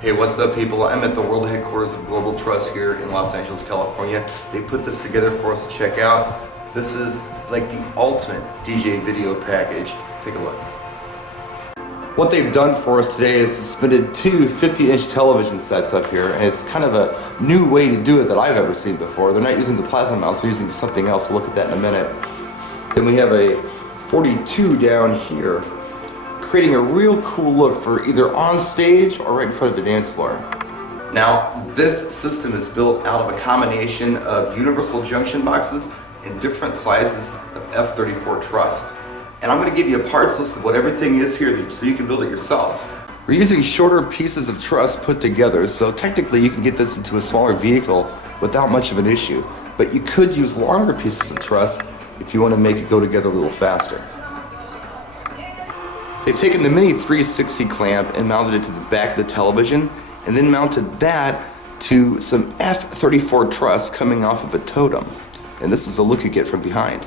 Hey, what's up people? I'm at the world headquarters of Global Truss here in Los Angeles, California. They put this together for us to check out. This is like the ultimate DJ video package. Take a look. What they've done for us today is suspended two 50-inch television sets up here, and it's kind of a new way to do it that I've ever seen before. They're not using the plasma mounts, they're using something else. We'll look at that in a minute. Then we have a 42 down here, creating a real cool look for either on stage or right in front of the dance floor. Now, this system is built out of a combination of universal junction boxes in different sizes of F34 truss. And I'm going to give you a parts list of what everything is here so you can build it yourself. We're using shorter pieces of truss put together, so technically you can get this into a smaller vehicle without much of an issue. But you could use longer pieces of truss if you want to make it go together a little faster. They've taken the mini 360 clamp and mounted it to the back of the television, and then mounted that to some F34 truss coming off of a totem. And this is the look you get from behind.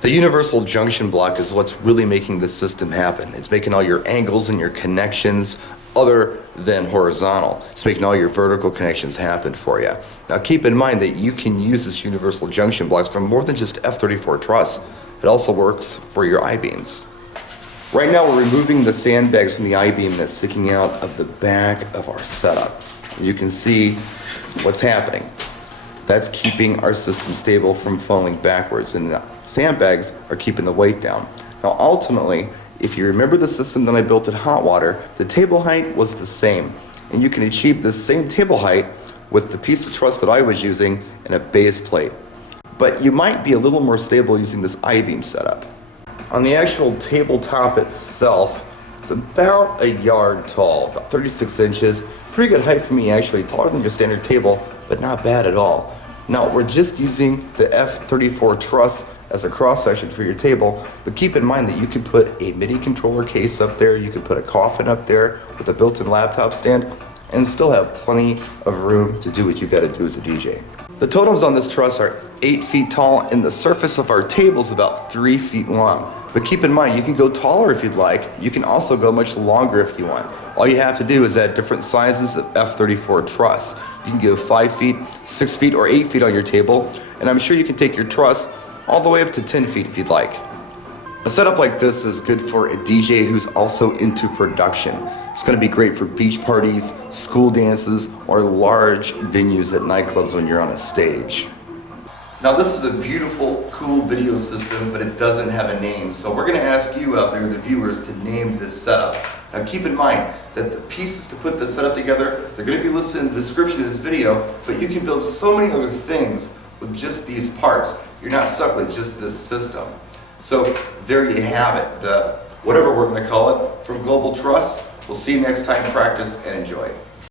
The universal junction block is what's really making this system happen. It's making all your angles and your connections other than horizontal. It's making all your vertical connections happen for you. Now keep in mind that you can use this universal junction blocks for more than just F34 truss. It also works for your I-beams. Right now we're removing the sandbags from the I-beam that's sticking out of the back of our setup. You can see what's happening. That's keeping our system stable from falling backwards, and the sandbags are keeping the weight down. Now ultimately, if you remember the system that I built at Hot Water, the table height was the same, and you can achieve the same table height with the piece of truss that I was using and a base plate. But you might be a little more stable using this I-beam setup. On the actual tabletop itself, it's about a yard tall, about 36 inches. Pretty good height for me actually, taller than your standard table, but not bad at all. Now we're just using the F34 truss as a cross section for your table, but keep in mind that you can put a MIDI controller case up there, you can put a coffin up there with a built-in laptop stand, and still have plenty of room to do what you gotta do as a DJ. The totems on this truss are 8 feet tall, and the surface of our table is about 3 feet long. But keep in mind, you can go taller if you'd like. You can also go much longer if you want. All you have to do is add different sizes of F34 truss. You can go 5 feet, 6 feet, or 8 feet on your table, and I'm sure you can take your truss all the way up to 10 feet if you'd like. A setup like this is good for a DJ who's also into production. It's going to be great for beach parties, school dances, or large venues at nightclubs when you're on a stage. Now this is a beautiful, cool video system, but it doesn't have a name, so we're going to ask you out there, the viewers, to name this setup. Now keep in mind that the pieces to put this setup together, they're going to be listed in the description of this video, but you can build so many other things with just these parts. You're not stuck with just this system. So there you have it, whatever we're going to call it, from Global Truss. We'll see you next time. Practice and enjoy.